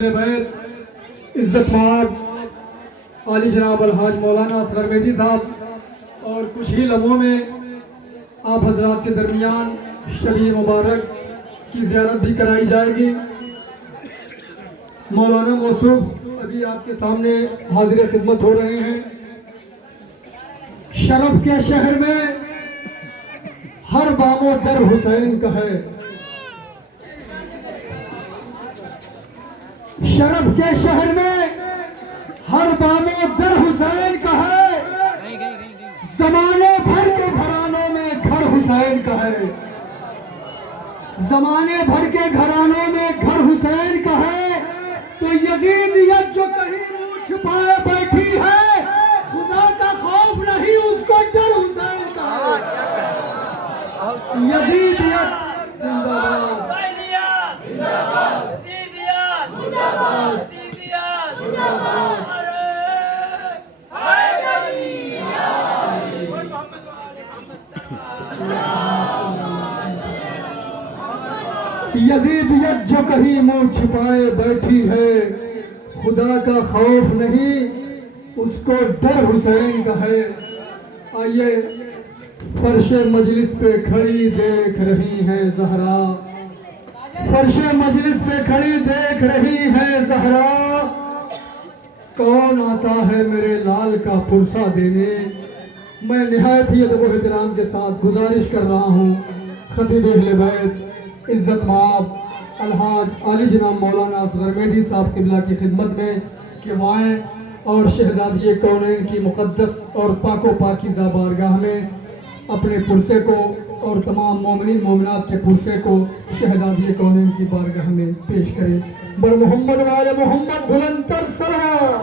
عزت مآب عالی جناب الحاج مولانا اصغر مہدی صاحب اور کچھ ہی لمحوں میں آپ حضرات کے درمیان شبی مبارک کی زیارت بھی کرائی جائے گی۔ مولانا موصوف ابھی آپ کے سامنے حاضر خدمت ہو رہے ہیں۔ شرف کے شہر میں ہر بام و در حسین کا ہے، شرف کے شہر میں ہر بام و در حسین کا ہے، زمانے بھر کے گھرانوں میں گھر حسین کا ہے، زمانے بھر کے گھرانوں میں گھر حسین کا ہے۔ تو یزیدیت جو کہیں منہ چھپائے بیٹھی ہے، خدا کا خوف نہیں اس کو ڈر حسین کا ہے۔ یزیدیت زندہ باد، یزیدیت جو کہیں منہ چھپائے بیٹھی ہے، خدا کا خوف نہیں اس کو ڈر حسین کا ہے۔ آئیے فرش مجلس پہ کھڑی دیکھ رہی ہیں زہرا، فرش مجلس پہ کھڑی دیکھ رہی ہے زہرا، کون آتا ہے میرے لال کا پرسہ دینے۔ میں نہایت ہی ادب و احترام کے ساتھ گزارش کر رہا ہوں خطیب اہل بیت عزت مآب الحاج عالی جناب مولانا اصغر مہدی صاحب قبلہ کی خدمت میں کہ وہ آئیں اور شہزادی کونین کی مقدس اور پاک و پاکیزہ بارگاہ میں اپنے پرسے کو اور تمام مومنین مومنات کے پرسے کو شہزادی کونین کی بارگاہ میں پیش کریں۔ بر محمد وعلی محمد بلندتر صلوات۔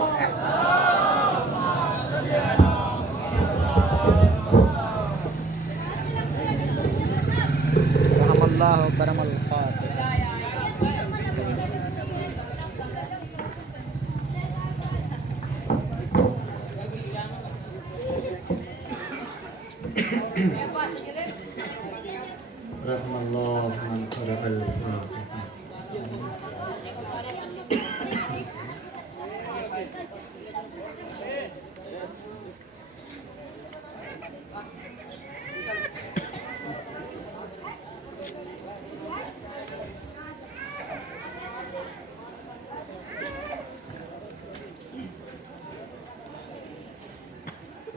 رحم اللہ و کرم الفاتح۔ رحم اللہ من خلق الفاتح۔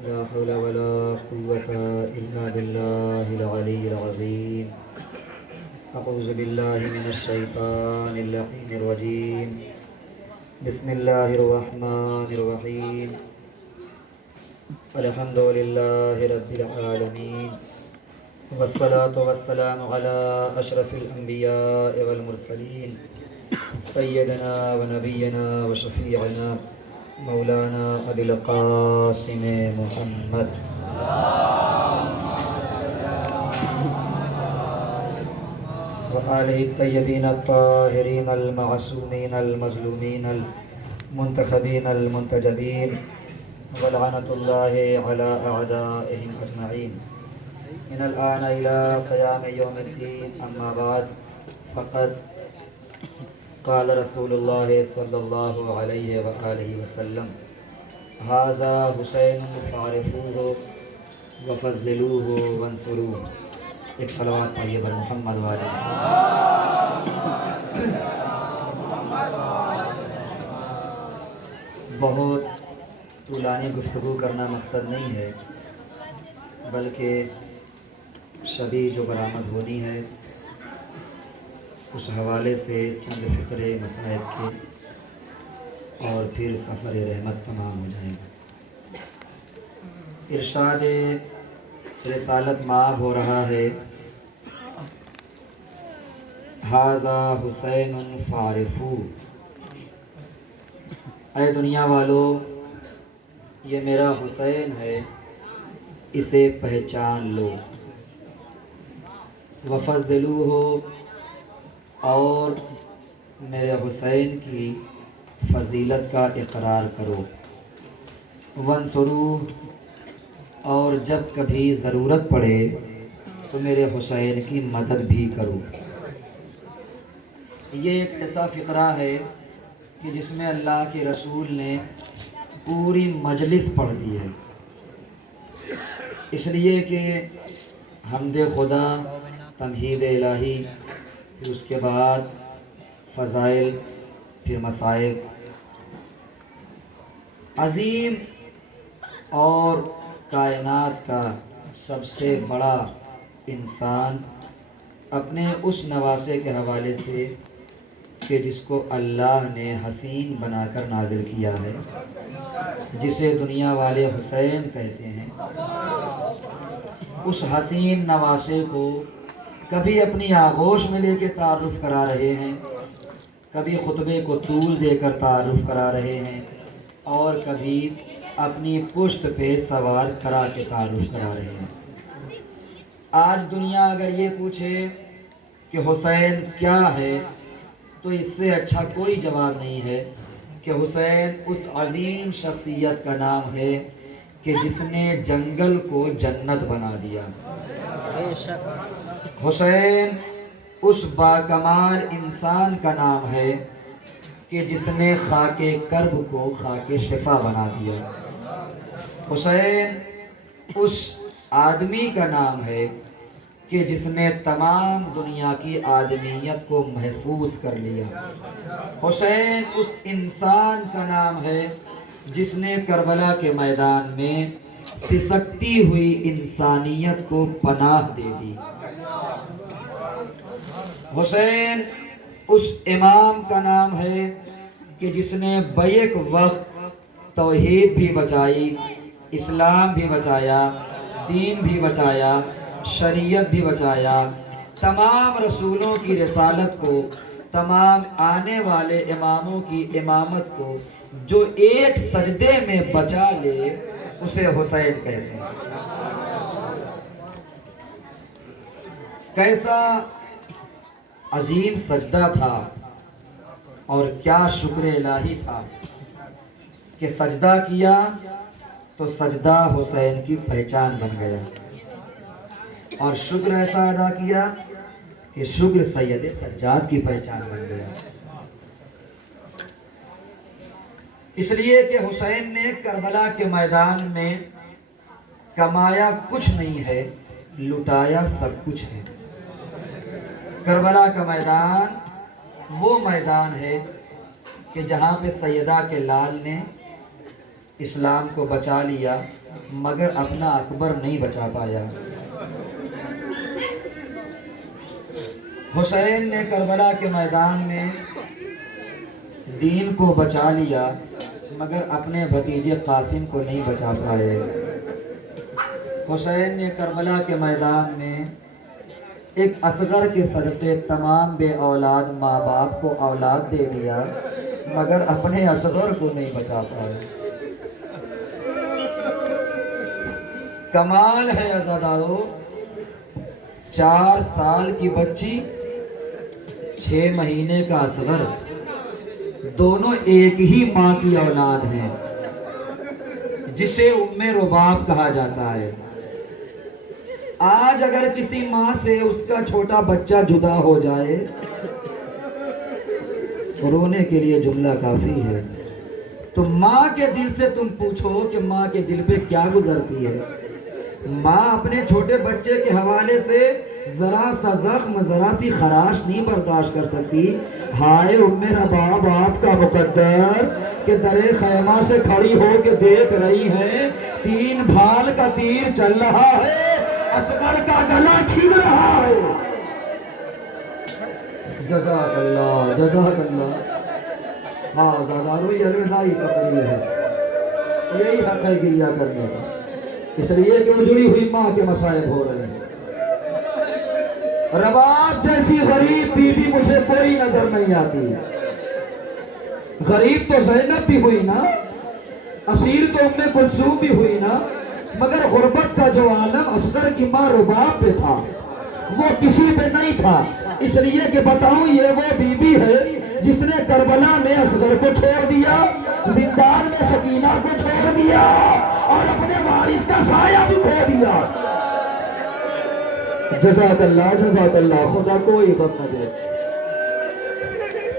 لا حول ولا قوة إلا بالله العلي العظيم۔ أعوذ بالله من الشيطان اللعين الرجيم، بسم الله الرحمن الرحيم، الحمد لله رب العالمين، والصلاة والسلام على أشرف الأنبياء والمرسلين، سيدنا ونبينا وشفيعنا مولانا ابی القاسم محمد وآلہ الطیبین الطاہرین المعصومین المظلومین المنتخبین المنتجبین ولعنۃ اللہ علی اعدائہم اجمعین من الآن إلى قیام یوم الدین۔ اما بعد، فقد قال رسول اللہ صلی اللہ علیہ وآلہ وسلم: ھذا حسین فعرفوہ وفضلوہ وانصروہ۔ ایک صلوات پڑھیے بر محمد والے۔ بہت طولانی گفتگو کرنا مقصد نہیں ہے، بلکہ شبی جو برآمد ہونی ہے اس حوالے سے چند فقرے مسائل کے، اور پھر سفر رحمت تمام ہو جائے گا۔ ارشاد رسالت مآب ہو رہا ہے: ھذا حسین فعرفوہ۔ اے دنیا والو، یہ میرا حسین ہے، اسے پہچان لو۔ وفضلوہ، اور میرے حسین کی فضیلت کا اقرار کرو۔ وانصروہ، اور جب کبھی ضرورت پڑے تو میرے حسین کی مدد بھی کرو۔ یہ ایک ایسا فقرہ ہے کہ جس میں اللہ کے رسول نے پوری مجلس پڑھ دی ہے، اس لیے کہ حمد خدا، تمہید الہی، پھر اس کے بعد فضائل، پھر مصائب۔ عظیم اور کائنات کا سب سے بڑا انسان اپنے اس نواسے کے حوالے سے کہ جس کو اللہ نے حسین بنا کر نازل کیا ہے، جسے دنیا والے حسین کہتے ہیں، اس حسین نواسے کو کبھی اپنی آغوش میں لے کے تعارف کرا رہے ہیں، کبھی خطبے کو طول دے کر تعارف کرا رہے ہیں، اور کبھی اپنی پشت پہ سوار کرا کے تعارف کرا رہے ہیں۔ آج دنیا اگر یہ پوچھے کہ حسین کیا ہے تو اس سے اچھا کوئی جواب نہیں ہے کہ حسین اس عظیم شخصیت کا نام ہے کہ جس نے جنگل کو جنت بنا دیا۔ بے شک حسین اس باکمال انسان کا نام ہے کہ جس نے خاک کرب کو خاک شفا بنا دیا۔ حسین اس آدمی کا نام ہے کہ جس نے تمام دنیا کی آدمیت کو محفوظ کر لیا۔ حسین اس انسان کا نام ہے جس نے کربلا کے میدان میں سسکتی ہوئی انسانیت کو پناہ دے دی۔ حسین اس امام کا نام ہے کہ جس نے بیک وقت توحید بھی بچائی، اسلام بھی بچایا، دین بھی بچایا، شریعت بھی بچایا، تمام رسولوں کی رسالت کو، تمام آنے والے اماموں کی امامت کو جو ایک سجدے میں بچا لے اسے حسین کہتے ہیں۔ کیسا عظیم سجدہ تھا اور کیا شکر الہی تھا کہ سجدہ کیا تو سجدہ حسین کی پہچان بن گیا، اور شکر ایسا ادا کیا کہ شکر سید سجاد کی پہچان بن گیا۔ اس لیے کہ حسین نے کربلا کے میدان میں کمایا کچھ نہیں ہے، لٹایا سب کچھ ہے۔ کربلا کا میدان وہ میدان ہے کہ جہاں پہ سیدہ کے لال نے اسلام کو بچا لیا مگر اپنا اکبر نہیں بچا پایا۔ حسین نے کربلا کے میدان میں دین کو بچا لیا مگر اپنے بھتیجے قاسم کو نہیں بچا پائے۔ حسین نے کربلا کے میدان میں ایک اصغر کے صدقے تمام بے اولاد ماں باپ کو اولاد دے دیا مگر اپنے اصغر کو نہیں بچا پائے۔ کمال ہے عزادارو، 4 سال کی بچی، 6 مہینے کا اصغر، دونوں ایک ہی ماں کی اولاد ہیں جسے ام رباب کہا جاتا ہے۔ آج اگر کسی ماں سے اس کا چھوٹا بچہ جدا ہو جائے رونے کے لیے جملہ کافی ہے، تو ماں کے دل سے تم پوچھو کہ ماں کے دل پہ کیا گزرتی ہے۔ ماں اپنے چھوٹے بچے کے حوالے سے ذرا سا زخم، ذرا سی خراش نہیں برداشت کر سکتی۔ ہائے ام رباب آپ کا مقدر کہ درے خیمہ سے کھڑی ہو کے دیکھ رہی ہیں 3 بھال کا تیر چل رہا ہے، اصغر کا گلا چھن رہا ہے۔ جزاک اللہ، جزاک اللہ۔ ہاں زادارو یہ الوداعی تقریر ہے، یہی حق ہے گریہ کرنے کا، اس لیے کہ اجڑی ہوئی ماں کے مصائب ہو رہے ہیں۔ رباب جیسی غریب بیوی مجھے کوئی نظر نہیں آتی۔ غریب تو زینب بھی ہوئی نا، اسیر تو ام کلثوم بھی ہوئی نا، مگر غربت کا جو عالم اصغر کی ماں رباب پہ تھا وہ کسی پہ نہیں تھا۔ اس لیے کہ بتاؤں یہ وہ بیوی ہے جس نے کربلا میں اصغر کو چھوڑ دیا، زندان میں سکینہ کو چھوڑ دیا اور اپنے وارث کا سایہ بھی کھو دیا۔ جزاک اللہ، جزاک اللہ، خدا کوئی غم نہ دے۔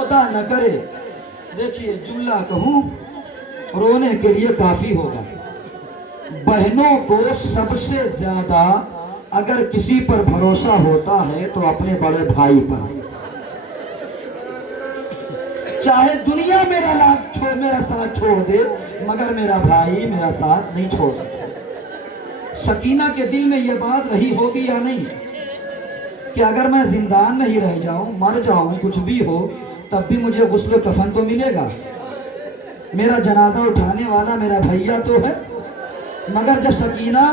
خدا نہ کرے، دیکھیے جملہ کہوں رونے کے لیے کافی ہوگا. بہنوں کو سب سے زیادہ اگر کسی پر بھروسہ ہوتا ہے تو اپنے بڑے بھائی پر. چاہے دنیا میرا ساتھ چھوڑ دے مگر میرا بھائی میرا ساتھ نہیں چھوڑ سکتا. سکینہ کے دل میں یہ بات رہی ہوگی یا نہیں کہ اگر میں زندان میں ہی رہ جاؤں، مر جاؤں، کچھ بھی ہو، تب بھی مجھے غسل و کفن تو ملے گا، میرا جنازہ اٹھانے والا میرا بھیا تو ہے. مگر جب سکینہ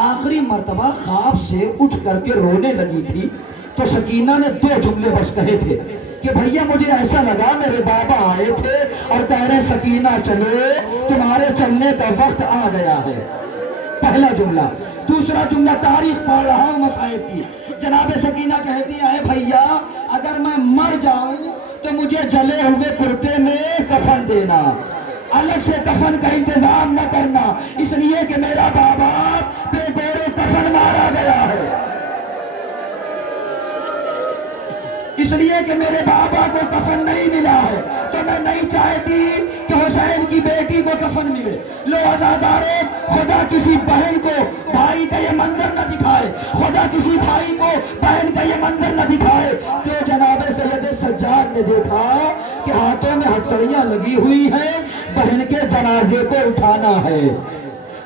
آخری مرتبہ خواب سے اٹھ کر کے رونے لگی تھی تو سکینہ نے 2 جملے بس کہے تھے کہ بھیا مجھے ایسا لگا میرے بابا آئے تھے اور کہہ رہے سکینہ چلو تمہارے چلنے کا وقت آ گیا ہے. پہلا جملہ. دوسرا جملہ تاریخ پڑھ رہا ہوں مصائب کی. جناب سکینہ کہتی ہے بھیا اگر میں مر جاؤں تو مجھے جلے ہوئے کرتے میں کفن دینا، الگ سے کفن کا انتظام نہ کرنا، اس لیے کہ میرا بابا بے گورے کفن مارا گیا ہے، اس لیے کہ میرے بابا کو کفن نہیں ملا ہے تو میں نہیں چاہتی کہ حسین کی بیٹی کو کفن ملے. لو عزادارے، خدا کسی بہن کو بھائی کا یہ منظر نہ دکھائے، خدا کسی بھائی کو بہن کا یہ منظر نہ دکھائے. جو جناب سید سجاد نے دیکھا کہ ہاتھوں میں ہتھکڑیاں لگی ہوئی ہیں، بہن کے جنازے کو اٹھانا ہے،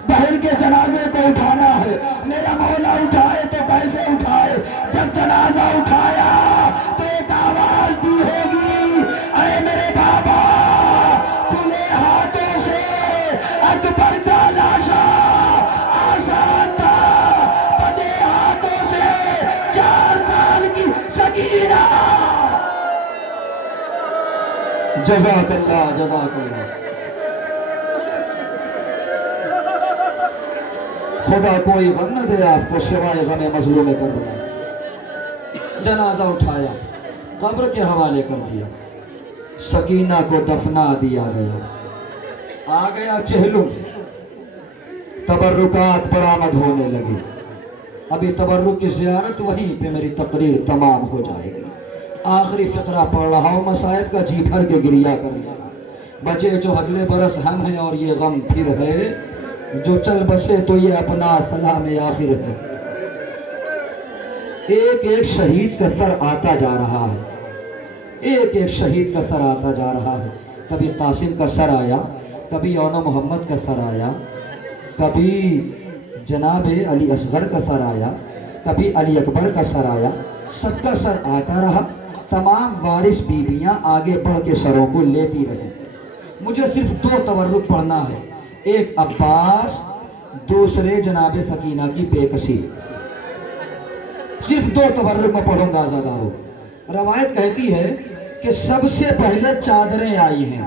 بہن کے جنازے کو اٹھانا ہے. میرا مولا اٹھائے تو کیسے اٹھائے؟ جب جنازہ اٹھایا تو ایک آواز دی ہوگی، اے میرے بابا تمہیں ہاتھوں سے اکبر کا لاشا آسان تھا، بدے ہاتھوں سے 4 سال کی سکینہ. جزاک اللہ جزاک اللہ. خدا کوئی غم نہ دے آپ کو سوائے غم مظلوم کربلا. جنازہ اٹھایا، قبر کے حوالے کر دیا، سکینہ کو دفنا دیا گیا. آ گیا چہلم، تبرکات برآمد ہونے لگی. ابھی تبرک کی زیارت وہیں پہ میری تقریر تمام ہو جائے گی. آخری فقرہ پڑھ رہا ہوں مصائب کا، جی بھر کے گریا کرنا. بچے جو اگلے برس ہم ہیں اور یہ غم پھر ہے، جو چل بسے تو یہ اپنا سلام آخر ہے. ایک ایک شہید کا سر آتا جا رہا ہے، ایک ایک شہید کا سر آتا جا رہا ہے. کبھی قاسم کا سر آیا، کبھی یون محمد کا سر آیا، کبھی جناب علی اصغر کا سر آیا، کبھی علی اکبر کا سر آیا. سب کا سر آتا رہا. تمام وارث بیویاں آگے بڑھ کے سروں کو لیتی رہی. مجھے صرف 2 تورک پڑھنا ہے، ایک عباس، دوسرے جناب سکینہ کی بے کسی. صرف 2 تورک میں پڑھوں گا عزادارو. روایت کہتی ہے کہ سب سے پہلے چادریں آئی ہیں.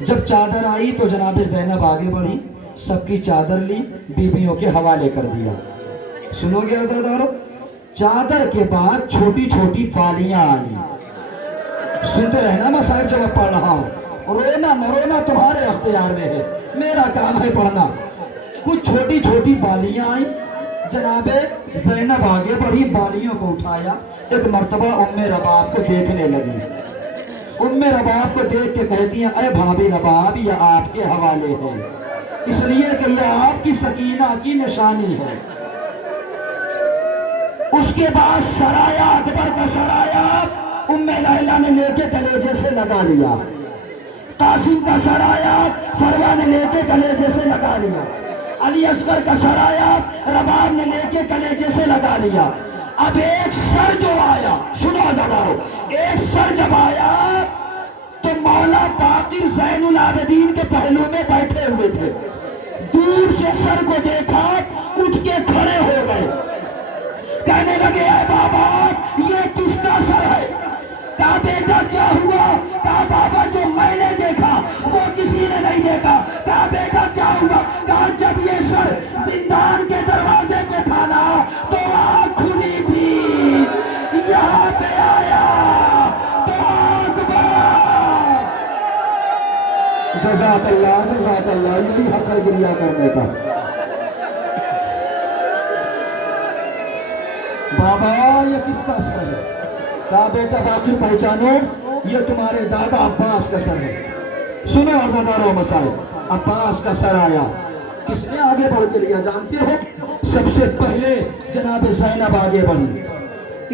جب چادر آئی تو جناب زینب آگے بڑھی، سب کی چادر لی، بیویوں کے حوالے کر دیا. سنو گے عزادارو؟ چادر کے بعد چھوٹی چھوٹی بالیاں آئی. سنتے رہنا میں صاحب جب میں پڑھ رہا ہوں. رونا نہ رونا تمہارے اختیار میں ہے، میرا کام ہے پڑھنا. کچھ چھوٹی چھوٹی بالیاں آئیں. جناب زینب آگے بڑھی، بالیوں کو اٹھایا. ایک مرتبہ ام رباب کو دیکھنے لگی. ام رباب کو دیکھ کے کہتی ہیں اے بھابی رباب یہ آپ کے حوالے ہے، اس لیے کہ یہ آپ کی سکینہ کی نشانی ہے. اس کے بعد سرایا، اکبر کا سرایا ام لیلہ نے لے کے کلیجے سے لگا لیا. قاسم کا سرایا فروا نے لے کے کلیجے سے لگا لیا. علی اصغر کا سرایا رباب نے لے کے کلیجے سے لگا لیا. اب ایک سر جو آیا، سنو عزادارو، ایک سر جب آیا تو مولا باقر زین العابدین کے پہلو میں بیٹھے ہوئے تھے. دور سے سر کو دیکھا، اٹھ کے کھڑے ہو گئے، کہنے لگے اے بابا یہ کس کا سر ہے؟ کہا بیٹا کیا ہوا؟ کہا بابا جو میں نے دیکھا وہ کسی نے نہیں دیکھا. کہا بیٹا کیا ہوا؟ کہا جب یہ سر زندان کے دروازے پہ تھا نا تو آنکھ کھلی تھی، یہاں پہ آیا تو آنکھ بڑا. جزاک اللہ جزاک اللہ. یہی حق ہے گریا کرنے کا. بابا یہ کس کا سر ہے؟ کہا بیٹا باقر پہچانو یہ تمہارے دادا عباس کا سر ہے. سنو عزادارو مسائل، عباس کا سر آیا. کس نے آگے بڑھ کے لیا جانتے ہو؟ سب سے پہلے جناب زینب آگے بڑھی.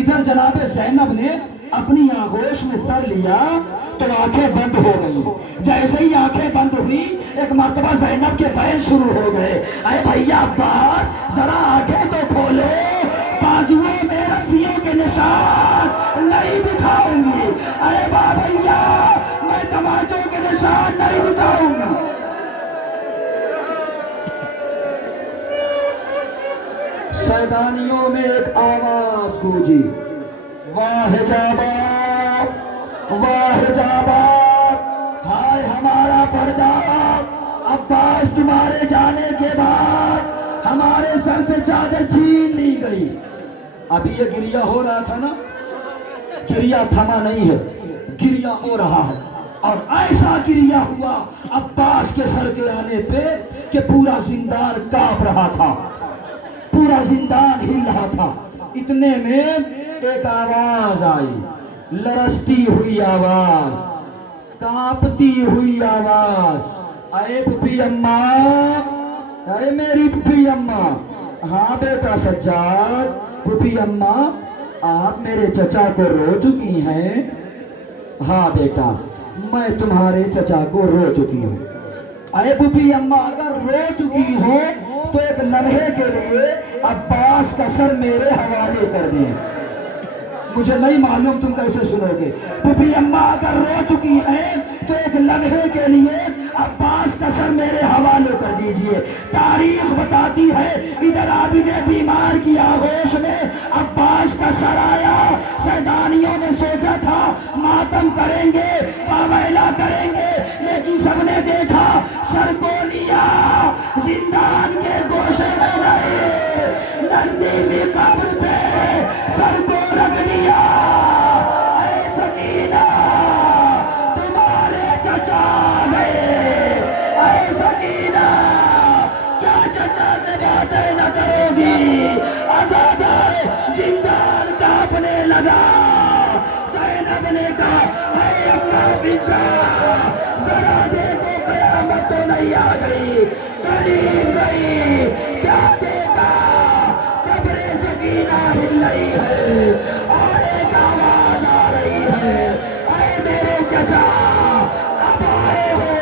ادھر جناب زینب نے اپنی آغوش میں سر لیا تو آنکھیں بند ہو گئی. جیسے ہی آنکھیں بند ہوئی ایک مرتبہ زینب کے بین شروع ہو گئے. اے بھیا عباس ذرا آنکھیں تو کھولو، بازوؤں میں رسیوں کے نشان نہیں دکھاؤں گی. ارے واہ بھیا میں تماچوں کے نشان نہیں دکھاؤں گی. سیدانیوں میں ایک آواز گونجی، واہ جابا واہ جابا، ہائے ہمارا پردہ. عباس تمہارے جانے کے بعد ہمارے سر سے چادر چھین لی گئی. ابھی یہ گریہ ہو رہا تھا نا، گریہ تھما نہیں ہے، گریہ ہو رہا ہے. اور ایسا گریہ ہوا عباس کے سر کے آنے پہ کہ پورا زندان کانپ رہا تھا، پورا زندان ہل رہا تھا. اتنے میں ایک آواز آئی، لرزتی ہوئی آواز، کانپتی ہوئی آواز. اے پھپھی اماں، اے میری پھپھی اماں. ہاں بیٹا سجاد. پھپھی اماں آپ میرے چچا کو رو چکی ہیں؟ ہاں بیٹا میں تمہارے چچا کو رو چکی ہوں. اے پھپھی اماں اگر رو چکی ہو تو ایک لمحے کے لیے عباس کا سر میرے حوالے کر دیں. مجھے نہیں معلوم تم کیسے سنو گے. پھپھی اماں اگر رو چکی ہیں تو ایک لمحے کے لیے عباس کا سر میرے حوالے کر دیجئے. تاریخ بتاتی ہے ادھر عابد بیمار کی آغوش میں عباس کا سر آیا. سیدانیوں نے سوچا تھا ماتم کریں گے، پاویلا کریں گے، لیکن سب نے دیکھا سر کو لیا، زندان کے گوشے میں گئے، ننھی سی قبر پہ سر کو رکھ لیا. اے سکینہ تمہارے چچا گئے. اے سکینہ کیا چچا سے باتیں نہ کرو گی؟ آزادار زندان کانپنے لگا. زینب نے کہا اے اپنا پتا ذرا دیکھو قیامت تو نہیں آ گئی، قریب گئی. کیا دیکھا؟ قبر سکینہ ہل رہی ہے اور ایک آواز آ رہی ہے، اے میرے چچا اب آئے ہو.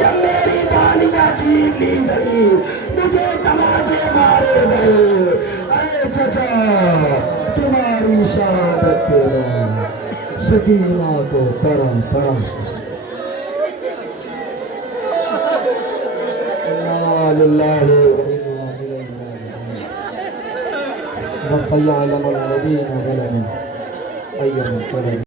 جب میری بالیاں چھین لی گئی، مجھے تماچے مارے گئے. اے چچا تمہاری شہادت کے بعد سکینہ کو طرح طرح للہ وَقَيَّعْلَمَ الَّذِينَ ظَلَمُوا أَيَّ مُنقَلَبٍ